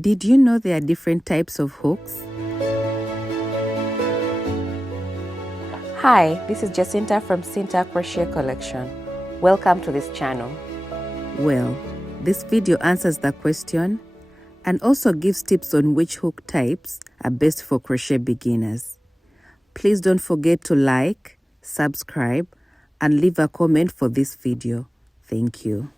Did you know there are different types of hooks? Hi, this is Jacinta from Cinta Crochet Collection. Welcome to this channel. Well, this video answers the question and also gives tips on which hook types are best for crochet beginners. Please don't forget to like, subscribe, and leave a comment for this video. Thank you.